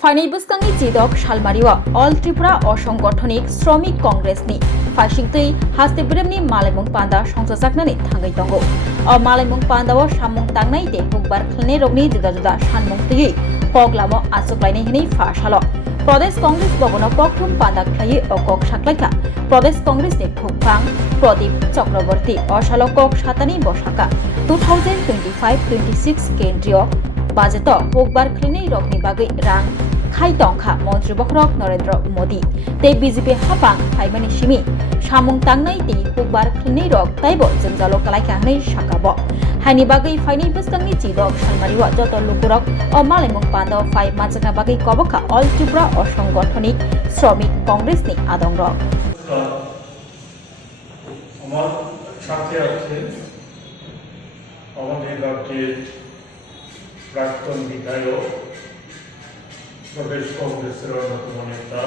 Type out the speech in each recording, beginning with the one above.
फाइनाय बस्कांनि जिदक सालमारिवा अल त्रिपुरा असंगठनिक श्रमिक कंग्रेसनि फाइसिंतै हास्तेब्रेमनि मालायमुं पान्दा संसाजाकनानै थांगै दंगौ अ मालायमुं पान्दाव सामुं तांनाय दे हुकबार खलने रगनि जुदा जुदा सानमुं तैयै पगलामो आसुकलायनाय हिनै फासाल प्रदेश कांग्रेस भवन प्रथम पान्दा खलायै अकक साकलायखा प्रदेश कांग्रेसनि फुकफां प्रदीप चक्रवर्ती असाल कक सातानि बसाका 2025-26 केन्द्रीय बाजेट हुकबार खलने रगनि बागै रां खायतंखा मंत्री बखरक नरेंद्र मोदी ते बीजेपी हापां फाइमानि सिमी सामुं तांनाय ते हुकबार खलने रग ताइबो जंजालो कलायखा हनै साकाबो हानि बागै फाइनाय बस्कांनि जिदक सालमारिवा जत लुकुरक अ मालायमुं पान्दा फाइ माचना बागै कबखा अल त्रिपुरा असंगठनिक श्रमिक कांग्रेसनि आदंग আমার সাথে আছে আমাদের রাজ্যের প্রাক্তন বিধায়ক প্রদেশ কংগ্রেসের অন্যতম নেতা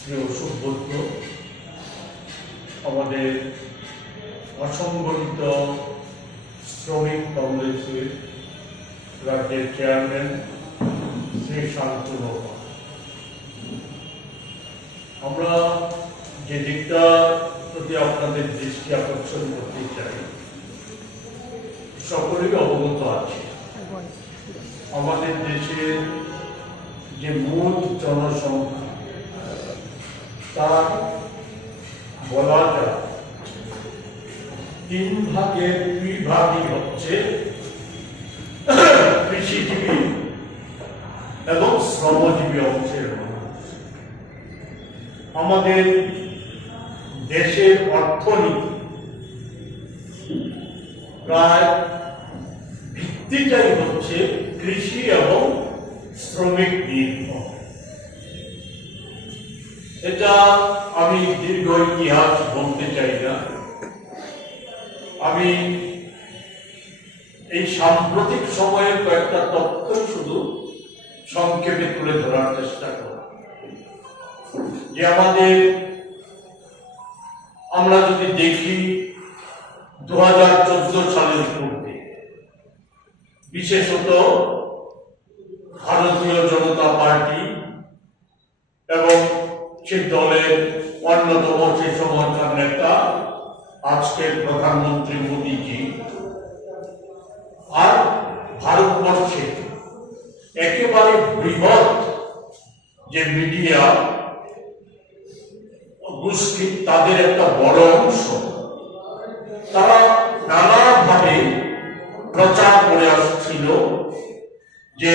শ্রী সুব্রত, আমাদের অসংগঠিত শ্রমিক কংগ্রেসের রাজ্যের চেয়ারম্যান শ্রী শান্তনু। আমরা যে দিকটার প্রতি আপনাদের দৃষ্টি আকর্ষণ করতে চাই, সকলেই অবগত আছে আমাদের দেশের যে মূল জনসংখ্যা তার বলা যায় 3 ভাগের 2 ভাগই হচ্ছে কৃষিজীবী এবং শ্রমজীবী অংশের মানুষ। আমাদের দেশের অর্থনীতি প্রায় ভিত্তিটাই হচ্ছে কৃষি এবং শ্রমিক নির্ভর। এটা আমি দীর্ঘ ইতিহাস বলতে চাই না, আমি এই সাম্প্রতিক সময়ের কয়েকটা তথ্য শুধু সংক্ষেপে তুলে ধরার চেষ্টা করব। যে আমরা যদি দেখি 2014 সালের পূর্বে বিশেষত ভারতীয় জনতা পার্টি এবং সে দলের অন্যতম সে সময়কার নেতা আজকের প্রধানমন্ত্রী মোদীজি আর ভারতবর্ষে একেবারে বৃহৎ যে মিডিয়া গোষ্ঠী, তাদের একটা বড় অংশ তারা নানাভাবে প্রচার করে আসছিল যে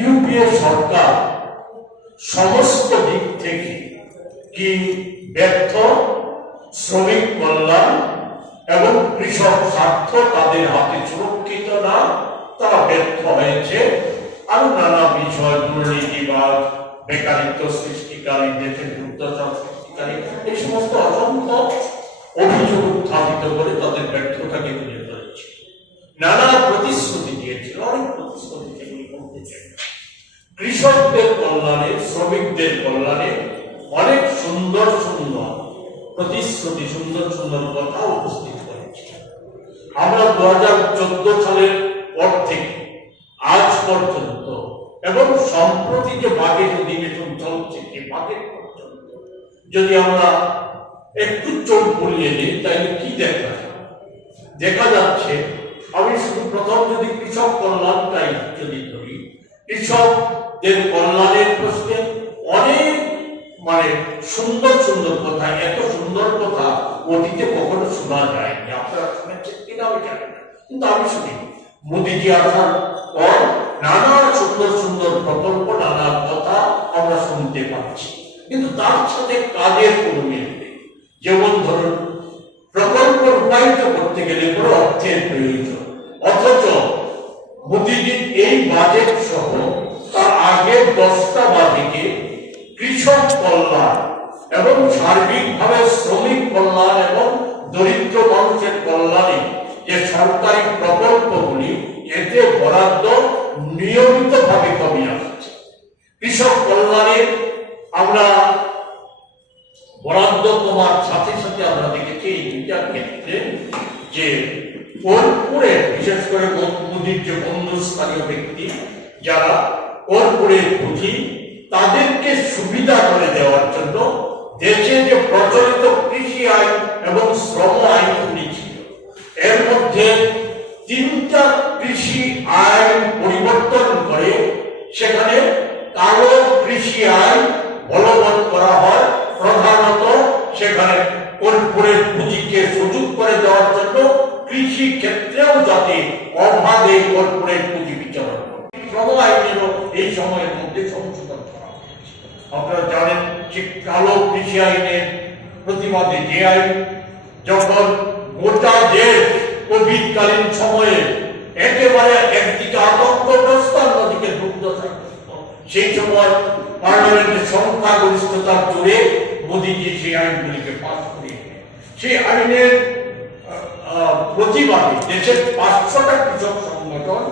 ইউপিএ সরকার সমস্ত দিক থেকে কি ব্যর্থ, শ্রমিক কল্যাণ এবং কৃষক স্বার্থ তাদের হাতে সুরক্ষিত না, তারা ব্যর্থ হয়েছে। আরো নানা বিষয়, দুর্নীতিবাদ, বেকারিত্ব সৃষ্টিকারী, দেশের দুর্দশা সৃষ্টিকারী, এই সমস্ত অসংখ্য অভিযোগ উত্থাপিত করে তাদের ব্যর্থতাকে তুলে ধরেছে। নানা প্রতিশ্রুতি দিয়েছিল, অনেক প্রতিশ্রুতি যেগুলি করতে চাই। কৃষকদের কল্যাণে, শ্রমিকদের কল্যাণে অনেক সুন্দর সুন্দর প্রতিশ্রুতি, সুন্দর সুন্দর কথা উপস্থিত করেছে। আমরা 2014 সালের পর থেকে আজ পর্যন্ত এবং সম্প্রতি যে বাজেট অধিবেশন চলছে, যে বাজেট পর্যন্ত যদি আমরা একটু চোখ বুলিয়ে দিই তাহলে কি দেখা যাচ্ছে, আমি শুধু প্রথম যদি কৃষক কল্যাণটাই যদি ধরি, কৃষকদের কল্যাণের প্রশ্নে অনেক সুন্দর সুন্দর কথা, এত সুন্দর কথা অতীতে কখনো শোনা যায়নি। আপনারা শুনেছেন কিনা আমি জানি না, কিন্তু আমি শুনি মোদীজি আসার পর নানা সুন্দর সুন্দর প্রকল্প, নানা কথা আমরা শুনতে পাচ্ছি, কিন্তু তার সাথে কাজের কোনো মিল নেই। যেমন ধরুন, প্রকল্প রূপায়িত করতে গেলে কোনো অর্থের প্রয়োজন, অথচ মোদীজি এই বাজেট সহ তার আগের 10টা বাজেটে কৃষক কল্যাণ এবং সার্বিকভাবে শ্রমিক কল্যাণ এবং দরিদ্র মানুষের কল্যাণে যে সরকারি প্রকল্পগুলি, এতে বরাদ্দ নিয়মিতভাবে কমে আসছে। কৃষক কল্যাণে আমরা বরাদ্দ কমার সাথে সাথে আমরা দেখেছি এই দুইটা ক্ষেত্রে যে ওর উপরে বিশেষ করে মোদীর যে বন্ধুস্থানীয় ব্যক্তি যারা কর্পোরেট পুঁজি তাদেরকে সুবিধা করে দেওয়ার জন্য দেশে যে প্রচলিত কৃষি আইন এবং শ্রম আইনগুলি ছিল, এর মধ্যে 3টা কৃষি আইন পরিবর্তন করে সেখানে কালো কৃষি আইন বলবৎ করা হয়। প্রধানত সেখানে কর্পোরেট পুঁজিকে সুযোগ করে দেওয়ার জন্য কৃষি ক্ষেত্রেও যাতে অবাধে কর্পোরেট পুঁজি বিচরণ করে। শ্রম আইনেরও এই সময়ের মধ্যে সংশোধন করা হয়েছে। আপনারা জানেন যে কালো কৃষি আইনের প্রতিবাদে যে আইন যখন গোটা দেশ কোভিডকালীন সময়ে একেবারে একদিকে আতঙ্কগ্রস্ত, অন্যদিকে দুর্দশাগ্রস্ত, সেই সময় পার্লামেন্টের সংখ্যাগরিষ্ঠতার জোরে মোদীজি সেই আইনগুলিকে পাস করিয়ে সেই আইনের প্রতিবাদে দেশের 500টা কৃষক সংগঠন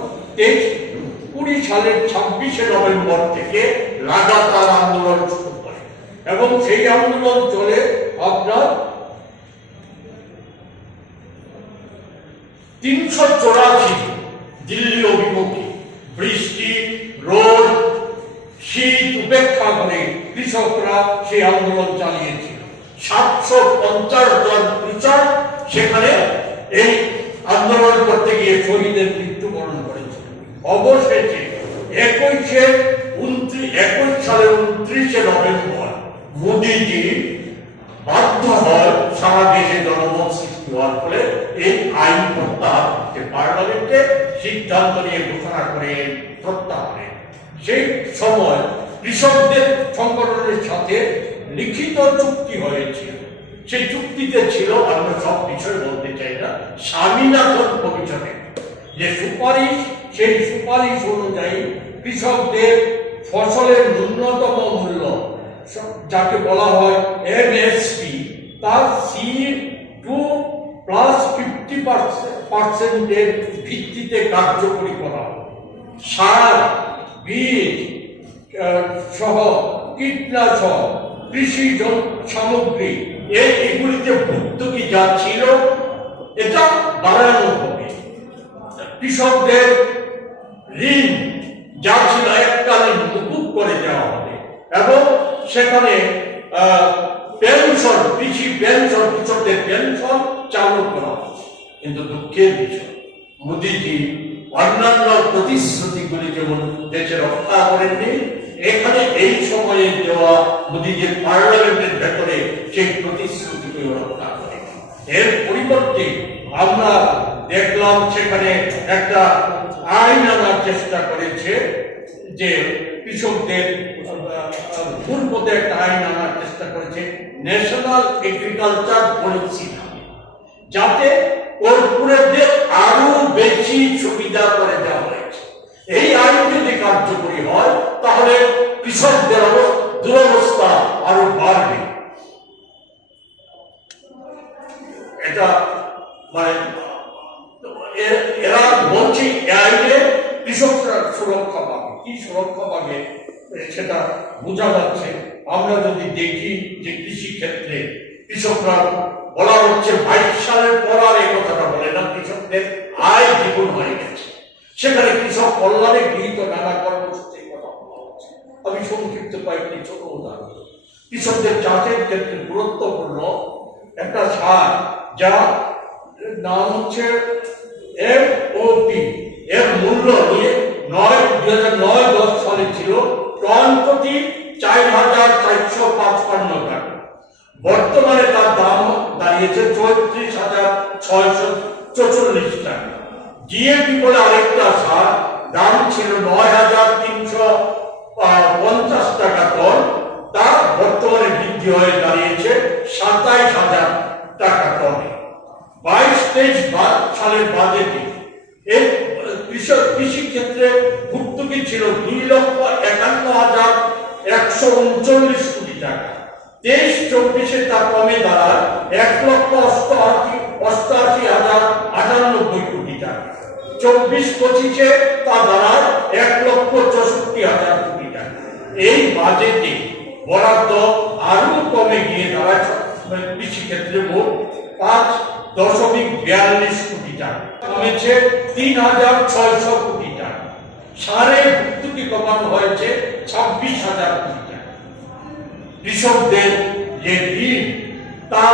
20 সালের 26শে নভেম্বর থেকে লাগাতার আন্দোলন শুরু করে এবং সেই আন্দোলন চলে আপনার 384 দিল্লি অভিমুখী। বৃষ্টি, রোদ, শীত উপেক্ষা করে কৃষকরা সেই আন্দোলন চালিয়েছিল। 750 জন কৃষক সেখানে এই আন্দোলন করতে গিয়ে শহীদের মৃত্যুবরণ করেছিল। অবশেষে 21 সালের 29শে নভেম্বর মোদীজি বাধ্য হয় সারা দেশে জনমত সৃষ্টি হওয়ার ফলে এই আইন প্রত্যাহার করতে পার্লামেন্টে সিদ্ধান্ত নিয়ে ঘোষণা করে প্রত্যাহারে। সেই সময় কৃষকদের সংগঠনের সাথে লিখিত চুক্তি হয়েছিল। সেই চুক্তিতে ছিল, আমরা সব বিষয় বলতে চাই না, স্বামীনাথন কমিশনের যে সুপারিশ, সেই সুপারিশ অনুযায়ী কৃষকদের ফসলের ন্যূনতম মূল্য, যাকে বলা হয় এমএসপি, তার C2 প্লাস 50% ভিত্তিতে কার্যকরী করা হয়। সার, বীজ সহ কীটনাশক, কৃষি সামগ্রী এগুলিতে ভর্তুকি যা ছিল এটা বাড়ানো হবে। কৃষকদের ঋণ যা ছিল এককালীন মুকুব করে দেওয়া হবে এবং সেখানে পেনশন, কৃষি পেনশন, কৃষকদের পেনশন চালু করা হবে। কিন্তু দুঃখের বিষয়, মোদীজি অন্যান্য প্রতিশ্রুতিগুলি যেমন দেশে রক্ষা করেননি, এখানে এই সময়ে দেওয়া মোদীজির পার্লামেন্টের ভেতরে সেই প্রতিশ্রুতিকে রক্ষা করে। এর পরিবর্তে আমরা দেখলাম সেখানে একটা আইন আনার চেষ্টা করেছে, যে কৃষকদের পূর্বতে একটা আইন আনার চেষ্টা করেছে ন্যাশনাল এগ্রিকালচার পলিসি, যাতে কর্পোরেটদের আরো বেশি সুবিধা করে দেওয়া হয়েছে। এই আইন যদি কার্যকরী হয় তাহলে কৃষকদের দুরবস্থা আরো বাড়বে। এটা মানে এরা বলছে আইনে কৃষকরা সুরক্ষা পাবে। কি সুরক্ষা পাবে সেটা বোঝা যাচ্ছে। আমরা যদি দেখি যে কৃষি ক্ষেত্রে কৃষকরা বলা হচ্ছে 22 সালের পর আর এই কথাটা বলে না, কৃষকদের আয় দ্বিগুণ হয়ে গেছে। সেখানে কৃষক কল্যাণে গৃহীত নানা কর্মসূচির কথা বলা হচ্ছে। আমি সংক্ষিপ্ত কয়েকটি ছোট উদাহরণ। কৃষকদের চাষের ক্ষেত্রে গুরুত্বপূর্ণ একটা সার, যা নাম হচ্ছে MOP, এর মূল্য 2009-10 সালে ছিল টন প্রতি 4,455 টাকা। বর্তমানে তার দাম দাঁড়িয়েছে 34,644 টাকা। ডিএপি বলে আরেকটা সার, দাম ছিল 9,350 টাকা টন, তা বর্তমানে বৃদ্ধি হয়ে দাঁড়িয়েছে 27,000 টাকা টনে। 22-23 সালের বাজেটে এই কৃষি ক্ষেত্রে ভর্তুকি ছিল 2,51,139 কোটি টাকা। 23-24 তা কমে দাঁড়ায় 1,88,098 কোটি টাকা। 24-25 তা দাঁড়ায় 1,64,000 কোটি টাকা। এই বাজেটে বরাদ্দ আরো কমে গিয়ে দাঁড়ায় কৃষি ক্ষেত্রে মোট 5.42 কোটি টাকা, কমেছে 3,600 কোটি টাকা। সারের ভর্তুকি কমানো হয়েছে 26,000 কোটি টাকা। কৃষকদের যে ঋণ তা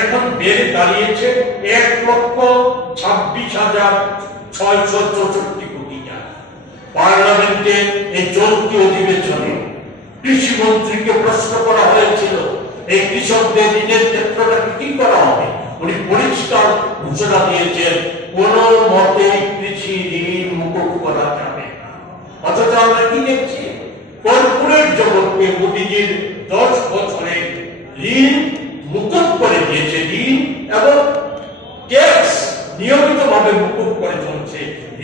এখন বেড়ে দাঁড়িয়েছে 1,26,664 কোটি টাকা। পার্লামেন্টে এই চলতি অধিবেশনে কৃষি মন্ত্রীকে প্রশ্ন করা হয়েছিল এই কৃষকদের ঋণের ক্ষেত্রটা কি করা হবে। উনি পরিষ্কার ঘোষণা দিয়েছেন কোন মতে কৃষি ঋণ মুকুব করা যাবে না। অথচ আমরা কি দেখছি, কর্পোরেট জগৎকে মোদীজির 10 বছরে ঋণ মুকুব করে দিয়েছে। ঋণ এবং ট্যাক্স নিয়মিতভাবে মুকুব করে চলছে।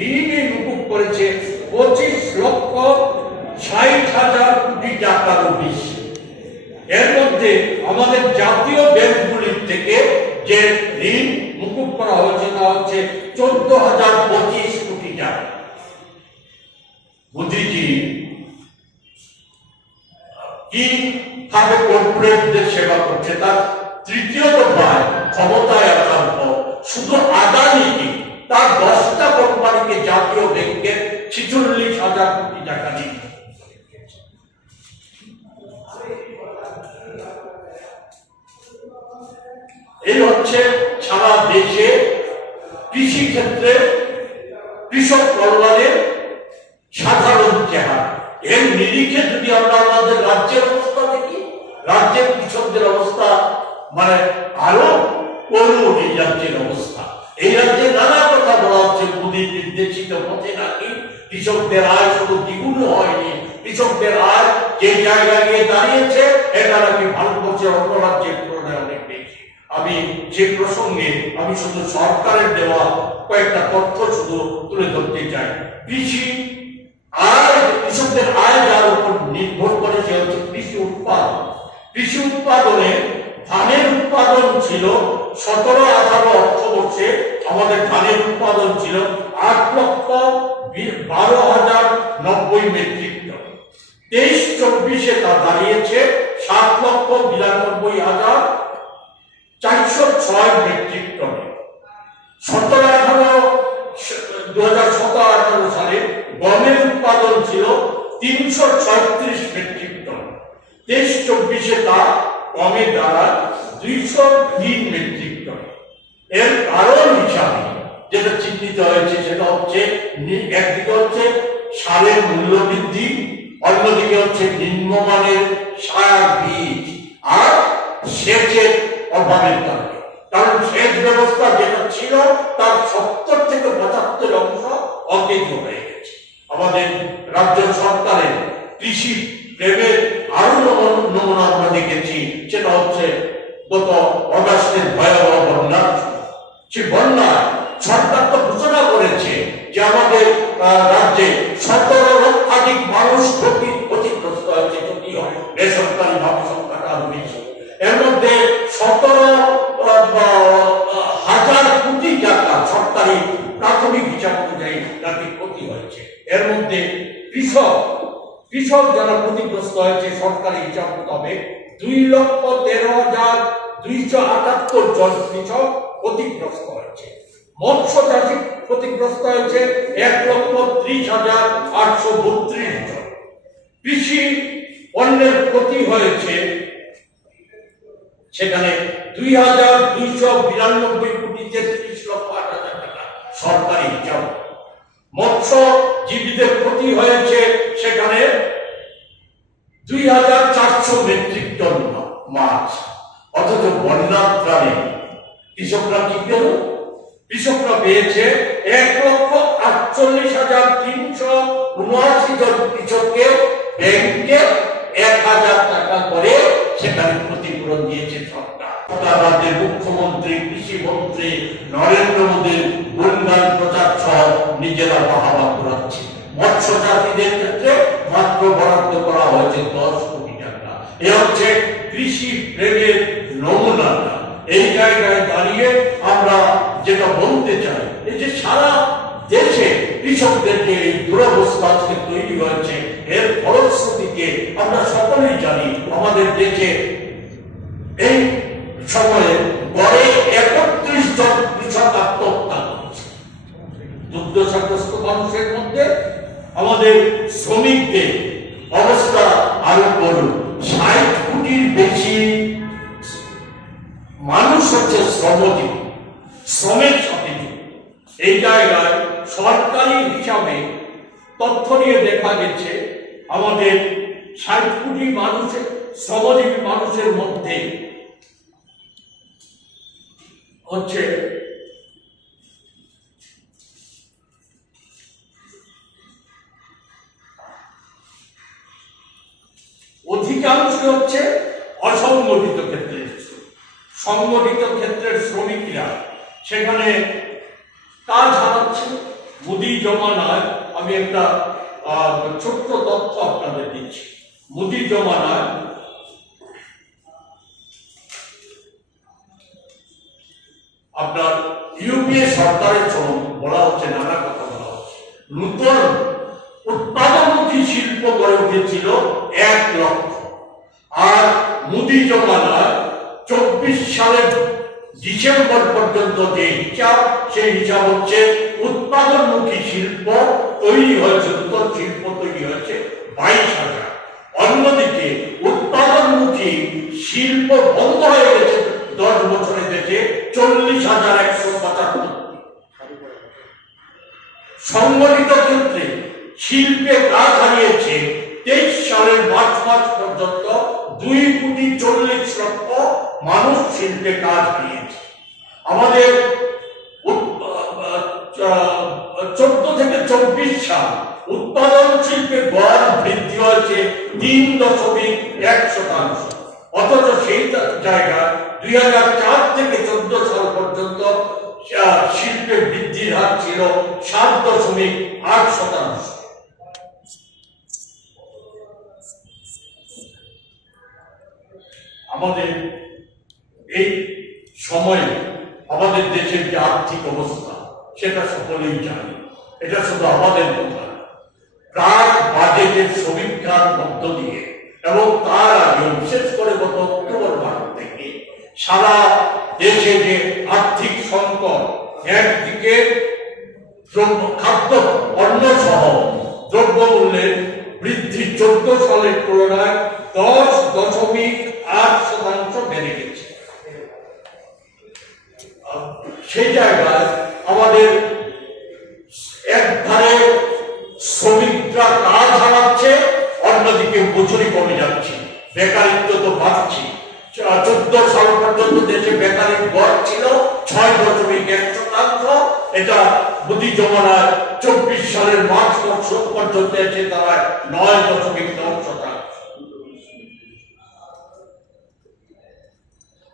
ঋণে মুকুব করেছে 25,60,000 কোটি টাকারও বেশি। এর মধ্যে আমাদের জাতীয় ব্যাংকগুলির থেকে যে ঋণ মুকুব করা হয়েছে তা হচ্ছে 14,025 কোটি টাকা। মোদীজি কিভাবে কর্পোরেটদের সেবা করছে তার তৃতীয় দফায় ক্ষমতায় আসার পর শুধু আদানিকে তার 10টা কোম্পানিকে জাতীয় ব্যাংকের 46,000 কোটি টাকা দিয়ে এই হচ্ছে সারা দেশে কৃষি ক্ষেত্রে কৃষক কল্যাণের সাধারণ চেহারা। এর নিরিখে যদি আমরা আমাদের রাজ্যের অবস্থা দেখি, রাজ্যের কৃষকদের অবস্থা মানে আরো করুণ। এই রাজ্যের অবস্থা, এই রাজ্যে নানা কথা বলা হচ্ছে মোদীর নির্দেশিত পথে নাকি কৃষকদের আয় শুধু দ্বিগুণ হয়নি, কৃষকদের আয় যে জায়গায় গিয়ে দাঁড়িয়েছে এটা নাকি ভালো করছে অন্য রাজ্যের তুলনায় অনেক বেশি। আমি যে প্রসঙ্গে আমি শুধু সরকারের দেওয়া কয়েকটা তথ্য শুধু তুলে ধরতে চাই। কৃষি আয়, কৃষকদের আয় যার উপর নির্ভর করে সে হচ্ছে কৃষি উৎপাদন। কৃষি উৎপাদনে ধানের উৎপাদন ছিল 17-18 অর্থবর্ষে আমাদের ধানের উৎপাদন ছিল 8,12,090 মেট্রিক টন। 23-24 তা দাঁড়িয়েছে 7,92,406 মেট্রিক টন। 2017-18 সালে গমের উৎপাদন ছিল 336 মেট্রিক টন। 23-24 তা কমে দাঁড়ায় 203 মেট্রিক টন। এর কারণ হিসাবে যেটা চিহ্নিত হয়েছে সেটা হচ্ছে একদিকে হচ্ছে সারের মূল্য বৃদ্ধি, অন্যদিকে হচ্ছে নিম্নমানের সার, বীজ আর সেচের অভাবের কারণে। কারণ সেচ ব্যবস্থা যেটা ছিল তার 70-75% অকেজ হয়ে গেছে। আমাদের রাজ্য সরকারের কৃষি প্রেমের আরো নমুনা আমরা দেখেছি, সেটা হচ্ছে গত অগাস্টের ভয়াবহ বন্যা। সে বন্যায় সরকার তো ঘোষণা করেছে যে আমাদের রাজ্যে 17 লক্ষাধিক মানুষ ক্ষতিগ্রস্ত হয়েছে। ক্ষতি হয় বেসরকারি ভাবে সংখ্যাটা আরো বেশি। এর মধ্যে 17,000 কোটি টাকা সরকারি প্রাথমিক হিসাব অনুযায়ী নাকি ক্ষতি হয়েছে। এর মধ্যে কৃষক যারা ক্ষতিগ্রস্ত হয়েছে সরকারি হিসাব মোতাবেক 2,13,278 জন কৃষক ক্ষতিগ্রস্ত হয়েছে। মৎস্য চাষী ক্ষতিগ্রস্ত হয়েছে 1,30,832 জন। কৃষি পণ্যের ক্ষতি হয়েছে সেখানে 2,292 কোটি 33,08,000 টাকা সরকারি হিসাব। মৎস্যজীবীদের ক্ষতি হয়েছে সেখানে 2,400 মেট্রিক টন মাছ। অথচ বন্যার ত্রাণে কৃষকরা কি পেল? কৃষকরা পেয়েছে 1,48,379 জন কৃষককে ব্যাংকে 1,000 টাকা করে সেখানে ক্ষতিপূরণ দিয়েছে সরকার। রাজ্যের মুখ্যমন্ত্রী, কৃষি মন্ত্রী নরেন্দ্র মোদীর গুণগান প্রচার সহ নিজেরা বাহাবা করাচ্ছে। মৎস্য চাষীদের ক্ষেত্রে মাত্র বরাদ্দ করা হয়েছে 10 কোটি টাকা। এ হচ্ছে কৃষি প্রেমের নমুনাটা। এই জায়গায় দাঁড়িয়ে আমরা যেটা বলতে চাই, এই যে সারা দেশে কৃষকদের যে দুরবস্থা আজকে তৈরি হয়েছে, এর ফলশ্রুতিকে আমরা সকলেই জানি। আমাদের দেশে এই সময়ে গড়ে 31 জন কৃষক আত্মহত্যা করেছে। দুগ্ধ সাব্যস্ত মানুষের মধ্যে আমাদের অবস্থা আরো বড়। 60 কোটির বেশি মানুষ হচ্ছে শ্রমজীবী, শ্রমের সাথে যুক্ত। এই জায়গায় সরকারি হিসাবে তথ্য নিয়ে দেখা গেছে আমাদের 60 কোটি মানুষের শ্রমজীবী মানুষের মধ্যে হচ্ছে অধিকাংশ হচ্ছে অসংগঠিত ক্ষেত্রের। সংগঠিত ক্ষেত্রের শ্রমিকরা সেখানে কাজ হারাচ্ছে। মুদি জমানায় আমি একটা ছোট্ট তথ্য আপনাদের দিচ্ছি। মুদি জমানায় আপনার ইউপিএ সরকারের জন্য বলা হচ্ছে, নানা কথা বলা হচ্ছে, নূতন উৎপাদনমুখী শিল্প গড়ে উঠেছিল 1 লক্ষ। আর মুদি জমানায় 24 সালের ডিসেম্বর পর্যন্ত যে হিসাব, সেই হিসাব হচ্ছে উৎপাদনমুখী শিল্প তৈরি হয়েছে, নূতন শিল্প তৈরি হয়েছে 22,000। অন্যদিকে উৎপাদনমুখী শিল্প বন্ধ হয়ে গেছে 10 বছরে থেকে 40,175। সংগঠিত ক্ষেত্রে শিল্পে কাজ হারিয়েছে 23 সালের মার্চ মাস পর্যন্ত 2,40,00,000 মানুষ শিল্পে কাজ হারিয়েছে। আমাদের 14 থেকে 24 সাল উৎপাদন শিল্পে গড় বৃদ্ধি হয়েছে 3.1%। অথচ সেই জায়গায় 2004 থেকে 14 সাল পর্যন্ত শিল্পের বৃদ্ধির হার ছিল 7.8%। আমাদের এই সময়ে আমাদের দেশের যে আর্থিক অবস্থা সেটা সকলেই জানি। এটা শুধু আমাদের কথা, প্রাক বাজেটের সমীক্ষার মধ্য দিয়ে এবং তার আগে বিশেষ করে গত অক্টোবর মাস থেকে সারা দেশে যে আর্থিক সংকট, একদিকে খাদ্য পণ্য সহ দ্রব্যমূল্যের বৃদ্ধি 14 সালের তুলনায় 10.8% বেড়ে গেছে। সেই জায়গায় আমাদের একধারে শ্রমিকরা কাজ হারাচ্ছে, অন্যদিকে মজুরি কমে যাচ্ছে, বেকারিত্ব তো বাড়ছে। 14 সাল পর্যন্ত দেশে বেকারের গড় ছিল 6.1%। এটা মুদি জমানায় 24 সালের মার্চ মাস পর্যন্ত এসে দাঁড়ায় 9.9%।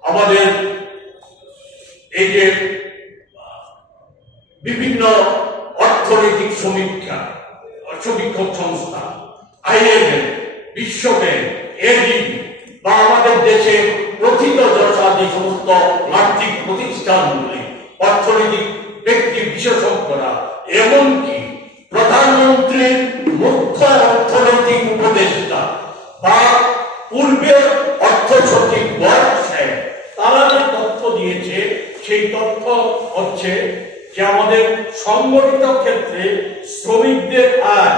আমাদের এই যে বিভিন্ন অর্থনৈতিক সমীক্ষক সংস্থা, IMF, বিশ্ব ব্যাংক, ADB বা আমাদের দেশে প্রথিত যশা যে সমস্ত আর্থিক প্রতিষ্ঠানগুলি, অর্থনৈতিক ব্যক্তি বিশেষজ্ঞরা, এমনকি প্রধানমন্ত্রীর মুখ্য অর্থনৈতিক উপদেষ্টা বা পূর্বের অর্থ সচিব সাহেব, তারা যে তথ্য দিয়েছে সেই তথ্য হচ্ছে যে আমাদের সংগঠিত ক্ষেত্রে শ্রমিকদের আয়,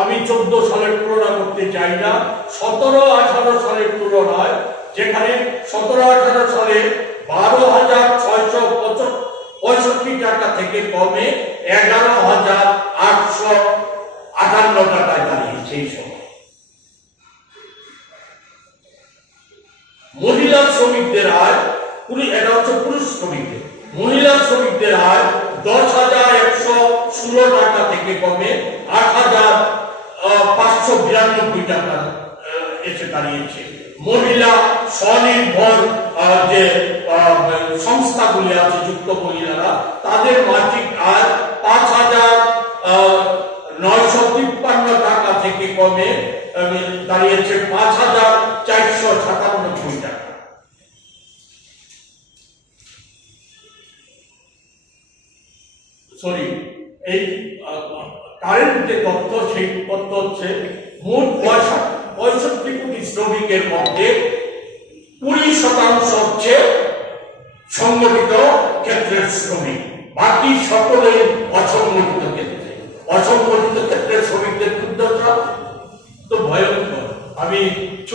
আমি 14 সালের তুলনা করতে চাই না, 17-18 সালের তুলনায়, যেখানে 17-18 সালে 12,665 টাকা থেকে কমে 11,858 টাকায় দাঁড়িয়েছে এই সময়। মহিলা শ্রমিকদের আয়, এটা হচ্ছে পুরুষ শ্রমিকদের, মহিলা শ্রমিকদের আয় 10,116 টাকা থেকে কমে 8,592 টাকা এসে দাঁড়িয়েছে। মহিলা স্বনির্ভর যে সংস্থাগুলি আছে, যুক্ত মহিলারা, তাদের মাসিক আয় 5,953 টাকা থেকে কমে দাঁড়িয়েছে 5,497 টাকা। এই কারেন্ট যে তথ্য, সেই তথ্য হচ্ছে মোট 65 কোটি শ্রমিকের মধ্যে 20% হচ্ছে সংগঠিত ক্ষেত্রের শ্রমিক, বাকি সকলেই অসংগঠিত ক্ষেত্রে। অসংগঠিত ক্ষেত্রের শ্রমিকদের দুর্দশা তো ভয়ঙ্কর। আমি ছোট্ট